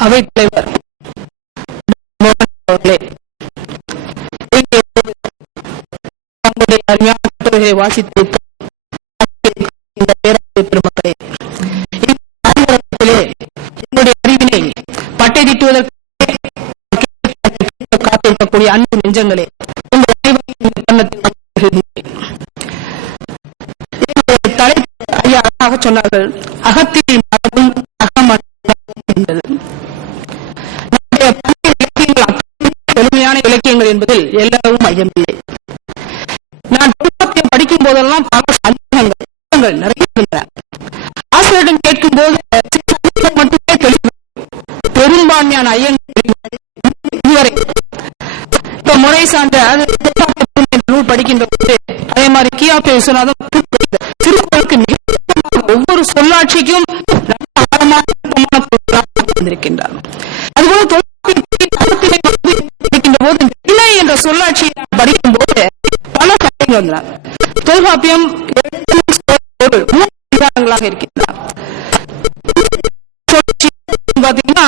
அவைத் தலைவர் அவர்களே தங்களுடைய அருமையான கட்டுரைகளை வாசித்து இந்த பேரவை பெருமக்களே என்னுடைய அறிவினை பட்டை திட்டுவதற்கு காத்திருக்கக்கூடிய அன்பு நெஞ்சங்களே உங்கள் அனைவரையும் தலைப்பு ஐயா அழகாக சொன்னார்கள் அகத்தியை எளிமையான என்பதில் எல்லாரும் ஐயமில்லை. நான் தொழில்நுட்பத்தை படிக்கும் போதெல்லாம் பல சந்தேகங்கள் நிறைய இருந்தன ஆசிரியரிடம் கேட்கும் போது மட்டுமே தெளிவு. பெரும்பான்மையான ஐயங்கள் இதுவரை இப்ப முறை சார்ந்த நூல் படிக்கின்ற போது அதே மாதிரி கியாப்பி விஸ்வநாதம் திருக்குறளுக்கு மிக ஒவ்வொரு சொல்லாட்சிக்கும் நல்ல வந்திருக்கின்றார். அதுபோல தொழில் போது என்ற சொல்லாட்சி படிக்கும் போது பல சந்தேகங்கள் வந்தன. தொல்காப்பியம் எழுத்து, இருக்கின்றார் பாத்தீங்கன்னா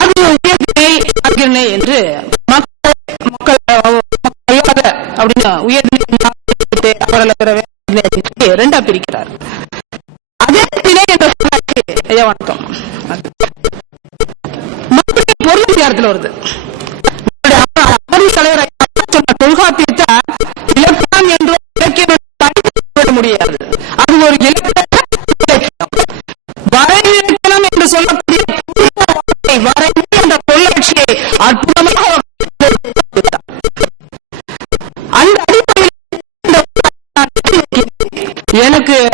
அது உயர்நிலை அகிர்ணை என்று மக்கள் மக்கள் அப்படின்னு உயர்நிலை ரெண்டா பிரிக்கிறார் அதே நிலை என்ற சொல்லாட்சி ஐயா வணக்கம் அதிகாரத்தில் வருது. தலைவர் தொல்காப்பியத்தை இலக்கணம் இலக்கியம் முடியாது. அது ஒரு இலக்கியம். வரைவிலக்கணம் என்று சொல்லக்கூடிய பூர்வ வரைவு என்ற அற்புதமாக அந்த எனக்கு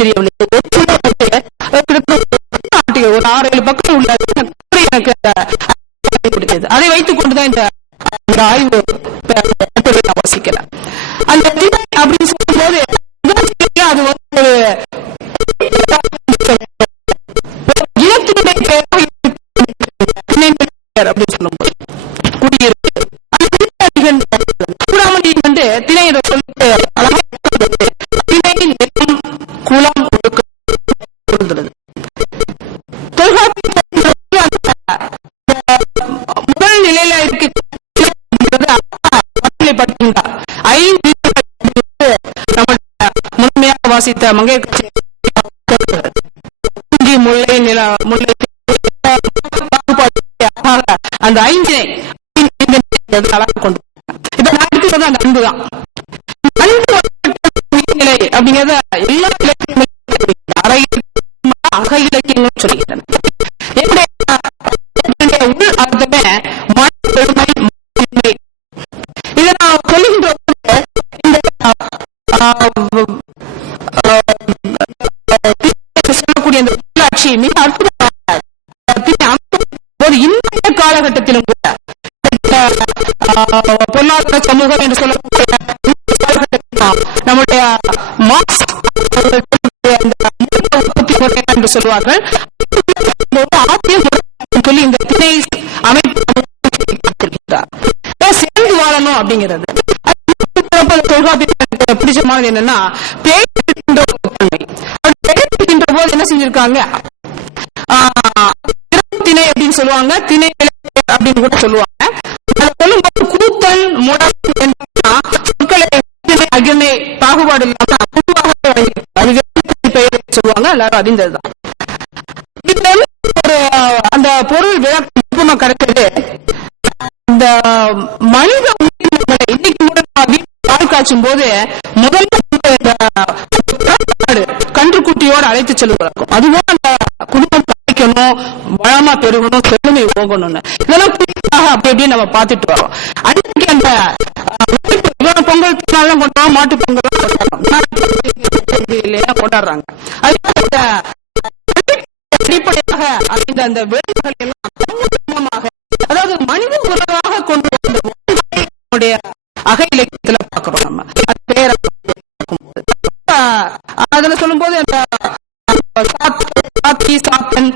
தெரியவில்லை ஒரு ஆறு ஏழு பக்கம் உள்ள எனக்கு அந்த அதை வைத்துக் கொண்டுதான் இந்த ஆய்வு வாசிக்கிறேன் அந்த திரை அப்படின்னு சொல்லும்போது போது நிலையில இருக்கு ஐந்து முழுமையாக வாசித்த மங்கையர் முல்லை நில முல்லை அந்த ஐந்தினை ஐந்து அழகாக கொண்டு இப்ப நான் அந்த அன்பு அன்பு அப்படிங்கறத எல்லா சொல்லுகின்ற இந்த சொல்லக்கூடிய இந்த உள்ளாட்சி மிக அற்புதமாக இன்றைய காலகட்டத்திலும் கூட பொருளாதார சமூகம் என்று சொல்லக்கூடிய நம்முடைய மார்க்ஸ் உற்பத்தி முறை என்று சொல்வார்கள் சொல்லி இந்த திணை அமைப்பு கொடுத்திருக்கிறார். அப்படிங்கிறது. பிடிச்சமானது என்னன்னா பேய் இருக்கின்ற அது போது என்ன செஞ்சிருக்காங்க? திணை அப்படின்னு சொல்லுவாங்க திணை அப்படின்னு கூட சொல்லுவாங்க. சொல்லும்போது முடம் என்பதுனா சொற்களை திணை, பாகுபாடு இல்லாம பொதுவாக அது பெயர் சொல்லுவாங்க எல்லாரும் அறிந்ததுதான். ஒரு அந்த பொருள் விளக்கம் கிடைச்சது பால் போது முதல்ல வந்து இந்த அழைத்து செல்வதற்கும் அதுவும் அந்த குடும்பம் தழைக்கணும் வளமா பெருகணும் செழுமை போகணும்னு இதெல்லாம் குறிப்பாக அப்படி அப்படியே நம்ம பார்த்துட்டு வரோம். அன்னைக்கு அந்த பொங்கல் திருநாள்லாம் கொண்டாடுறோம் மாட்டு பொங்கல் கொண்டாடுறாங்க. அதுக்கு அந்த அடிப்படையாக அமைந்த அந்த விலங்குகள் எல்லாம் அக இலக்கியத்துல பாக்குறோம் நம்ம. அது பேர அதுல சொல்லும்போது அந்த சாத்தி சாத்தன்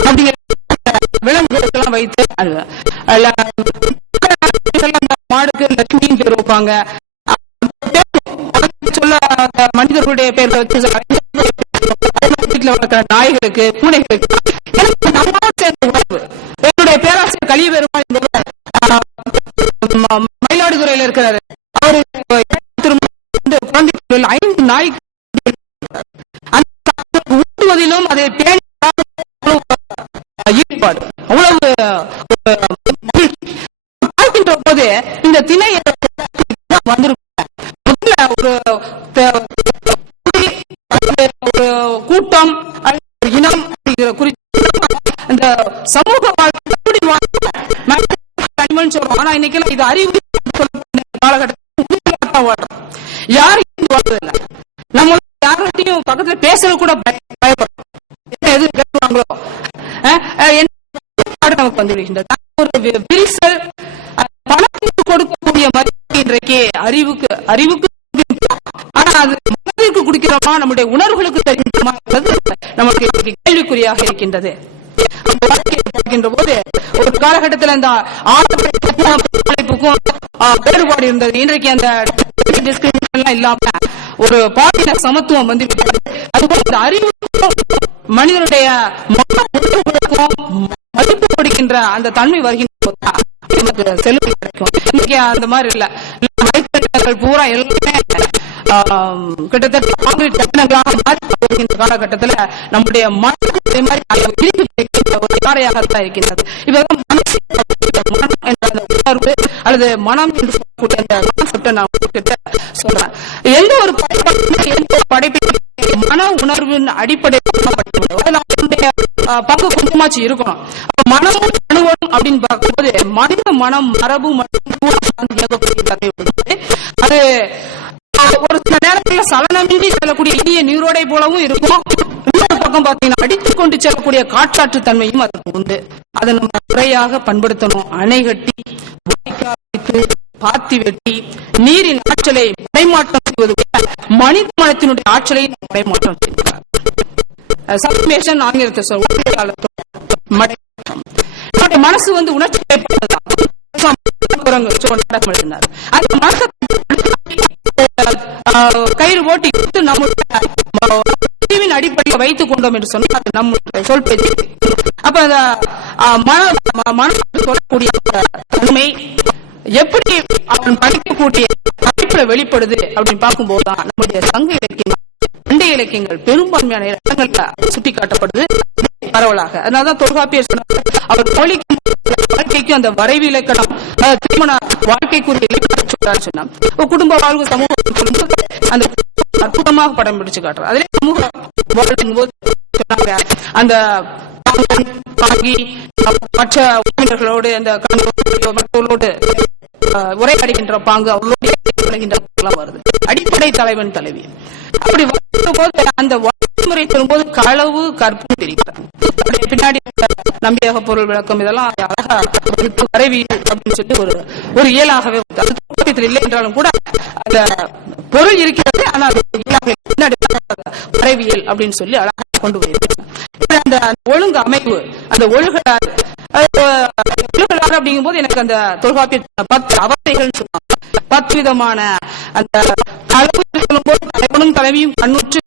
அப்படிங்கிற விலங்குகளுக்கெல்லாம் வைத்து அந்த மாடுக்கு லட்சுமியின் பேர் வைப்பாங்க. சொல்ல மனிதர்களுடைய பேர் வச்சு வீட்டுல வளர்க்கிற நாய்களுக்கு பூனைகளுக்கு எனக்கு சேர்ந்த உணர்வு என்னுடைய பேராசிரியர் கலிய பெருமாள் நாய் ஊட்டுவதிலும் அதை பேணி ஈடுபாடு அவ்வளவு பார்க்கின்ற போது இந்த திணை வந்திருக்க ஒரு ஒரு கூட்டம் இனம் குறித்து இந்த சமூக வாழ்க்கை சொல்றோம் ஆனா இன்னைக்கு இது அறிவு காலகட்டத்தில் யார் யார்கிட்டயும் கூட பயப்படுறோம் நமக்கு ஒரு விரிசல். பணத்துக்கு கொடுக்கக்கூடிய மதிப்பு இன்றைக்கு அறிவுக்கு அறிவுக்கு ஆனா அது மனதிற்கு குடிக்கிறோமா? நம்முடைய உணர்வுகளுக்கு தெரியுமா என்பது நமக்கு கேள்விக்குறியாக இருக்கின்றது. பார்க்கின்ற போது ஒரு காலகட்டத்தில் அந்த ஆணுக்கும் வேறுபாடு இருந்தது. இன்றைக்கு அந்த இல்லாம ஒரு பாலின சமத்துவம் வந்து விட்டது. அதுபோல இந்த அறிவு மனிதனுடைய மதிப்பு கொடுக்கின்ற அந்த தன்மை வருகின்ற போதுதான் நமக்கு கிடைக்கும் இன்னைக்கு அந்த மாதிரி இல்ல பூரா எல்லாமே கிட்டத்தட்ட காங்கிரீட் கட்டணங்களாக காலகட்டத்துல நம்முடைய மனம் மாதிரி ஒரு காரையாகத்தான் இருக்கின்றது. இவர்கள் மனம் என்ற அந்த உணர்வு அல்லது மனம் என்று கான்செப்டை நான் உங்ககிட்ட சொல்றேன். எந்த ஒரு படைப்புமே எந்த ஒரு மன உணர்வின் அடிப்படையில் பங்கு கொஞ்சமாச்சு இருக்கணும். மனமும் அணுவலும் அப்படின்னு பார்க்கும்போது மனித மனம் மரபு மற்றும் அது ஆஹ், ஒரு சலனமின்றி செல்லக்கூடிய இனிய நீரோடை போலவும் இருக்கும். இன்னொரு பக்கம் பார்த்தீங்கன்னா அடித்துக் கொண்டு செல்லக்கூடிய காற்றாற்று தன்மையும் அதற்கு உண்டு. அதை நம்ம முறையாக பண்படுத்தணும். அணை கட்டி வாய்க்கால் வைத்து பாத்தி வெட்டி நீரின் ஆற்றலை மடைமாற்றம் செய்வது மனித மனத்தினுடைய ஆற்றலை நாம் மடைமாற்றம் செய்கிறார் சப்மேஷன் ஆங்கிலத்தை சொல்ல மடை என்னுடைய மனசு வந்து உணர்ச்சி அந்த மனசை கயிறு ஓட்டி கொடுத்து நம்முடைய அடிப்படையில் வைத்துக் கொண்டோம் என்று சொன்னால் அது நம்முடைய சொல் பேச்சு அப்ப மன சொல்லக்கூடிய தன்மை எப்படி அவன் படிக்கக்கூடிய படிப்புல வெளிப்படுது அப்படின்னு பார்க்கும்போதுதான் நம்முடைய சங்க இலக்கியம் பண்டைய இலக்கியங்கள் பெரும்பான்மையான இடங்கள்ல சுட்டிக்காட்டப்படுது. பரவலாக. அதனாலதான் தொல்காப்பியர் சொன்னார் அவர் மொழிக்கும் வாழ்க்கைக்கும் அந்த வரைவு இலக்கணம் திருமண வாழ்க்கைக்குரிய இலக்கணம் சொல்றாரு சொன்னார் குடும்ப வாழ்வு சமூகம் அந்த அற்புதமாக படம் பிடிச்சு காட்டுறார். அதிலே சமூக வாழ்வு அந்த பாங்கன், மற்ற உறவினர்களோடு அந்த மற்றவர்களோடு உரையாடுகின்ற பாங்கு அவர்களோடு வருது. அடிப்படை தலைவன் தலைவி. அப்படி வரும்போது அந்த வழிமுறை சொல்லும்போது களவு கற்பும் தெரிகிறார் பின்னாடி நம்பியாக பொருள் விளக்கம் இதெல்லாம் அழகா வகுத்து வரைவியல் அப்படின்னு சொல்லி ஒரு ஒரு இயலாகவே அது தோற்றத்தில் இல்லை என்றாலும் கூட அந்த பொருள் இருக்கிறது ஆனால் இயலாக பின்னாடி வரைவியல் அப்படின்னு சொல்லி அழகா கொண்டு போயிருக்காங்க. அந்த ஒழுங்கு அமைப்பு அந்த ஒழுகலாறு அது, ஒழுகலாறு அப்படிங்கும்போது எனக்கு அந்த தொல்காப்பிய பத்து அவத்தைகள் சொல்லுவாங்க. பத்து விதமான அந்த தலைவனும் தலைவியும் கண்ணுற்று